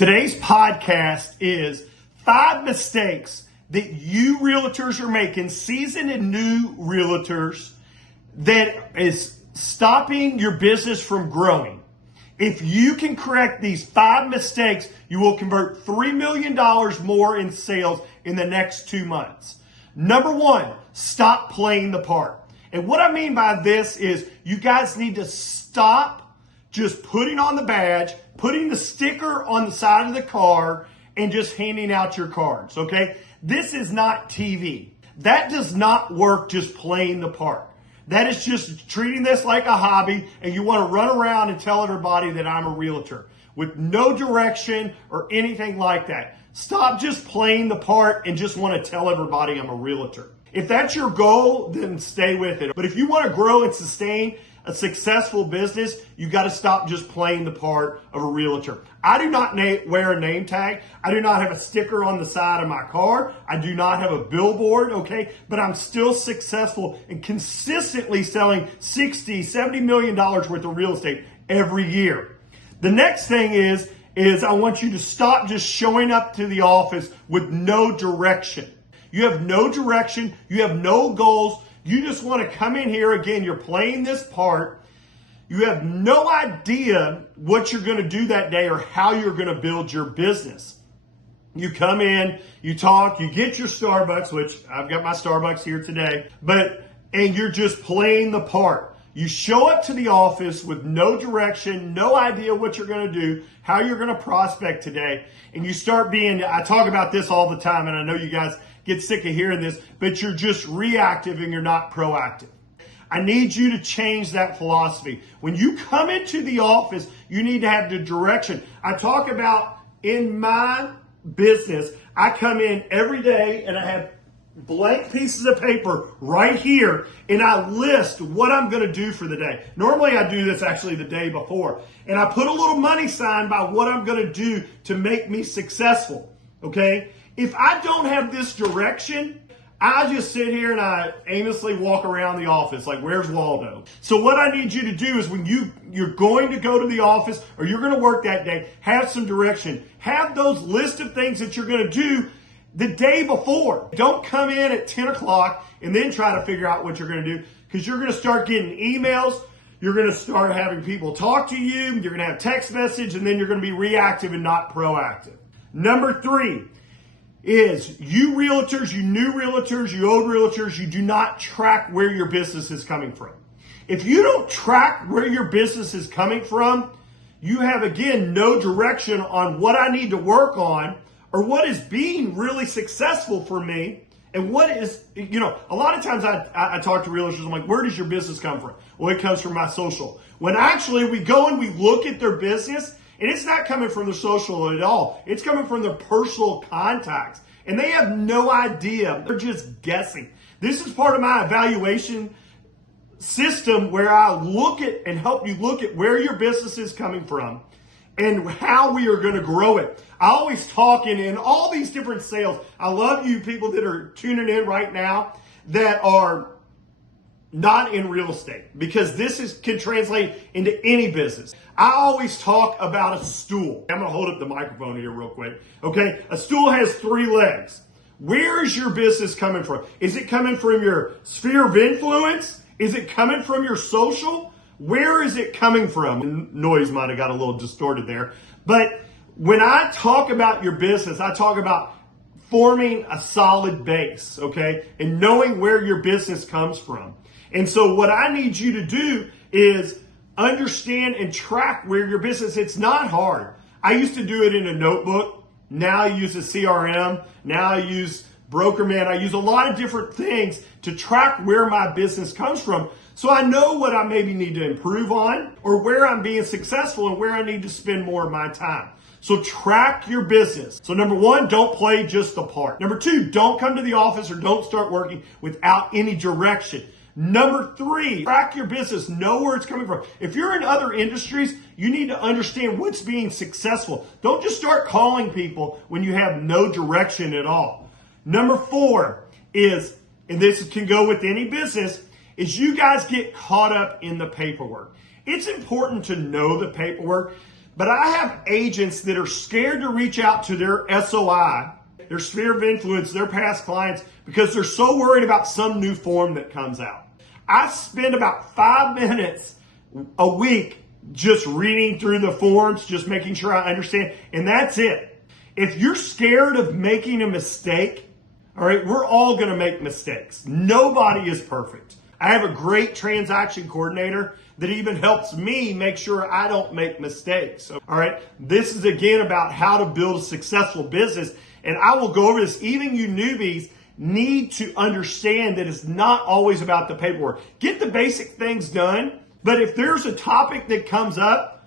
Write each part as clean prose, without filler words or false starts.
Today's podcast is 5 mistakes that you realtors are making, seasoned and new realtors, that is stopping your business from growing. If you can correct these 5 mistakes, you will convert $3 million more in sales in the next 2 months. Number 1, stop playing the part. And what I mean by this is you guys need to stop just putting on the badge, putting the sticker on the side of the car, and just handing out your cards, okay? This is not TV. That does not work, just playing the part. That is just treating this like a hobby, and you want to run around and tell everybody that I'm a realtor with no direction or anything like that. Stop just playing the part and just want to tell everybody I'm a realtor. If that's your goal, then stay with it. But if you want to grow and sustain a successful business, you got to stop just playing the part of a realtor. I do not wear a name tag. I do not have a sticker on the side of my car. I do not have a billboard, okay? But I'm still successful and consistently selling $60-70 million worth of real estate every year. The next thing is I want you to stop just showing up to the office with no direction. You have no direction. You have no goals. You just want to come in here. Again, you're playing this part. You have no idea what you're going to do that day or how you're going to build your business. You come in, you talk, you get your Starbucks, which I've got my Starbucks here today, and you're just playing the part. You show up to the office with no direction, no idea what you're going to do, how you're going to prospect today, and you start I talk about this all the time, and I know you guys get sick of hearing this, but you're just reactive and you're not proactive. I need you to change that philosophy. When you come into the office, you need to have the direction. I talk about in my business, I come in every day and I have blank pieces of paper right here and I list what I'm going to do for the day. Normally I do this actually the day before, and I put a little money sign by what I'm going to do to make me successful, okay? If I don't have this direction, I just sit here and I aimlessly walk around the office like, where's Waldo? So what I need you to do is when you're going to go to the office or you're going to work that day, have some direction. Have those list of things that you're going to do the day before. Don't come in at 10 o'clock and then try to figure out what you're going to do, because you're going to start getting emails. You're going to start having people talk to you. You're going to have text message, and then you're going to be reactive and not proactive. Number 3 is you realtors, you new realtors, you old realtors, you do not track where your business is coming from. If you don't track where your business is coming from, you have, again, no direction on what I need to work on or what is being really successful for me. And what is, a lot of times I talk to realtors, I'm like, where does your business come from? Well, it comes from my social. When actually we go and we look at their business, and it's not coming from the social at all. It's coming from their personal contacts. And they have no idea. They're just guessing. This is part of my evaluation system where I look at and help you look at where your business is coming from and how we are going to grow it. I always talk in all these different sales. I love you people that are tuning in right now that are not in real estate, because this can translate into any business. I always talk about a stool. I'm going to hold up the microphone here real quick. Okay. A stool has 3 legs. Where is your business coming from? Is it coming from your sphere of influence? Is it coming from your social? Where is it coming from? Noise might have got a little distorted there. But when I talk about your business, I talk about forming a solid base, okay? And knowing where your business comes from. And so what I need you to do is understand and track where your business, it's not hard. I used to do it in a notebook. Now I use a CRM. Now I use Brokerman. I use a lot of different things to track where my business comes from. So I know what I maybe need to improve on or where I'm being successful and where I need to spend more of my time. So track your business. So number 1, don't play just the part. Number 2, don't come to the office or don't start working without any direction. Number 3, track your business. Know where it's coming from. If you're in other industries, you need to understand what's being successful. Don't just start calling people when you have no direction at all. Number 4 is, and this can go with any business, is you guys get caught up in the paperwork. It's important to know the paperwork, But I have agents that are scared to reach out to their SOI, their sphere of influence, their past clients, because they're so worried about some new form that comes out. I spend about 5 minutes a week just reading through the forms, just making sure I understand, and that's it. If you're scared of making a mistake, all right, we're all going to make mistakes. Nobody is perfect. I have a great transaction coordinator that even helps me make sure I don't make mistakes. All right, this is again about how to build a successful business, and I will go over this. Even you newbies need to understand that it's not always about the paperwork. Get the basic things done, but if there's a topic that comes up,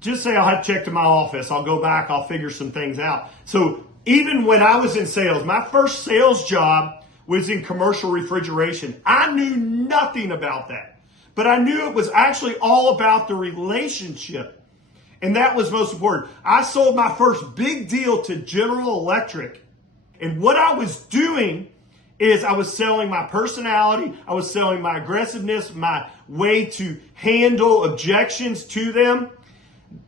just say, I'll have to check to my office. I'll go back. I'll figure some things out. So even when I was in sales, my first sales job was in commercial refrigeration. I knew nothing about that, but I knew it was actually all about the relationship. And that was most important. I sold my first big deal to General Electric. And what I was doing is I was selling my personality. I was selling my aggressiveness, my way to handle objections to them.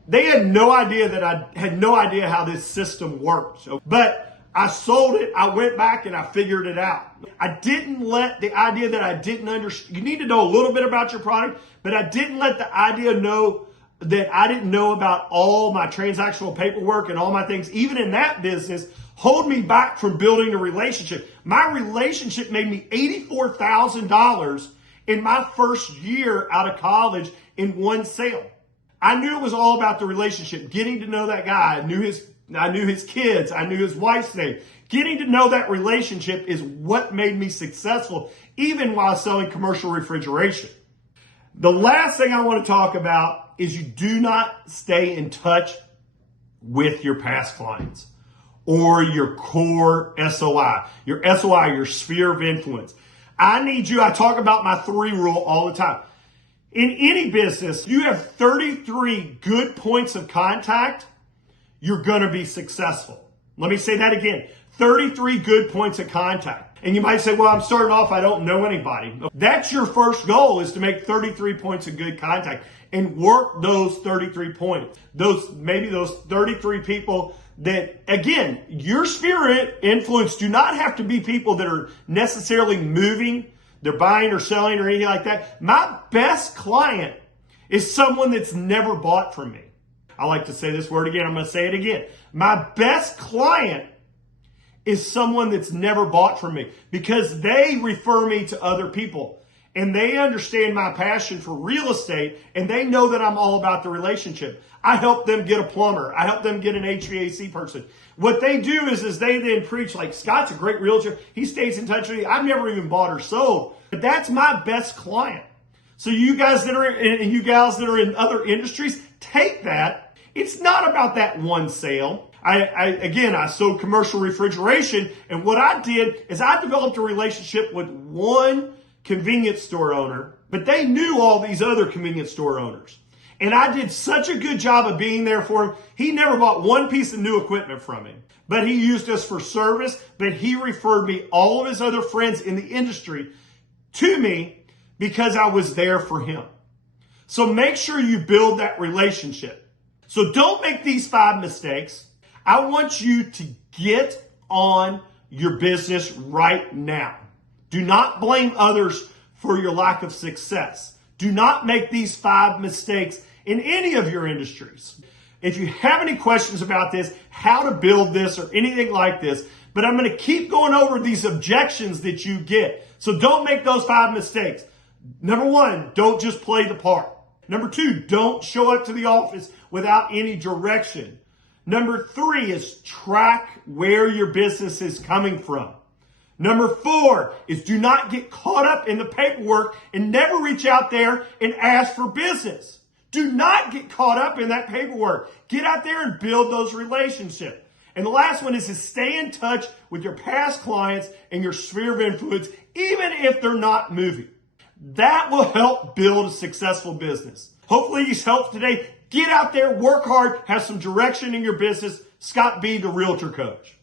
They had no idea that I had no idea how this system worked. But I sold it. I went back and I figured it out. I didn't let the idea that I didn't understand. You need to know a little bit about your product, but I didn't let the idea know that I didn't know about all my transactional paperwork and all my things, even in that business, hold me back from building a relationship. My relationship made me $84,000 in my first year out of college in one sale. I knew it was all about the relationship, getting to know that guy. I knew his kids. I knew his wife's name. Getting to know that relationship is what made me successful, even while selling commercial refrigeration. The last thing I want to talk about is you do not stay in touch with your past clients or your core SOI, your sphere of influence. I talk about my 3 rule all the time. In any business, you have 33 good points of contact, you're going to be successful. Let me say that again. 33 good points of contact. And you might say, well, I'm starting off, I don't know anybody. That's your first goal, is to make 33 points of good contact and work those 33 points. Those 33 people that, again, your sphere of influence do not have to be people that are necessarily moving, they're buying or selling or anything like that. My best client is someone that's never bought from me. I like to say this word again. I'm going to say it again. My best client is someone that's never bought from me, because they refer me to other people and they understand my passion for real estate and they know that I'm all about the relationship. I help them get a plumber. I help them get an HVAC person. What they do is they then preach like, Scott's a great realtor. He stays in touch with me. I've never even bought or sold, but that's my best client. So you guys that are and you gals that are in other industries, take that. It's not about that one sale. I sold commercial refrigeration, and what I did is I developed a relationship with one convenience store owner, but they knew all these other convenience store owners. And I did such a good job of being there for him. He never bought one piece of new equipment from me, but he used us for service, but he referred me all of his other friends in the industry to me because I was there for him. So make sure you build that relationship. So don't make these 5 mistakes. I want you to get on your business right now. Do not blame others for your lack of success. Do not make these 5 mistakes in any of your industries. If you have any questions about this, how to build this or anything like this, but I'm going to keep going over these objections that you get. So don't make those 5 mistakes. Number 1, don't just play the part. Number 2, don't show up to the office without any direction. Number 3 is track where your business is coming from. Number 4 is do not get caught up in the paperwork and never reach out there and ask for business. Do not get caught up in that paperwork. Get out there and build those relationships. And the last one is to stay in touch with your past clients and your sphere of influence, even if they're not moving. That will help build a successful business. Hopefully this helped today. Get out there, work hard, have some direction in your business. Scott B, the Realtor Coach.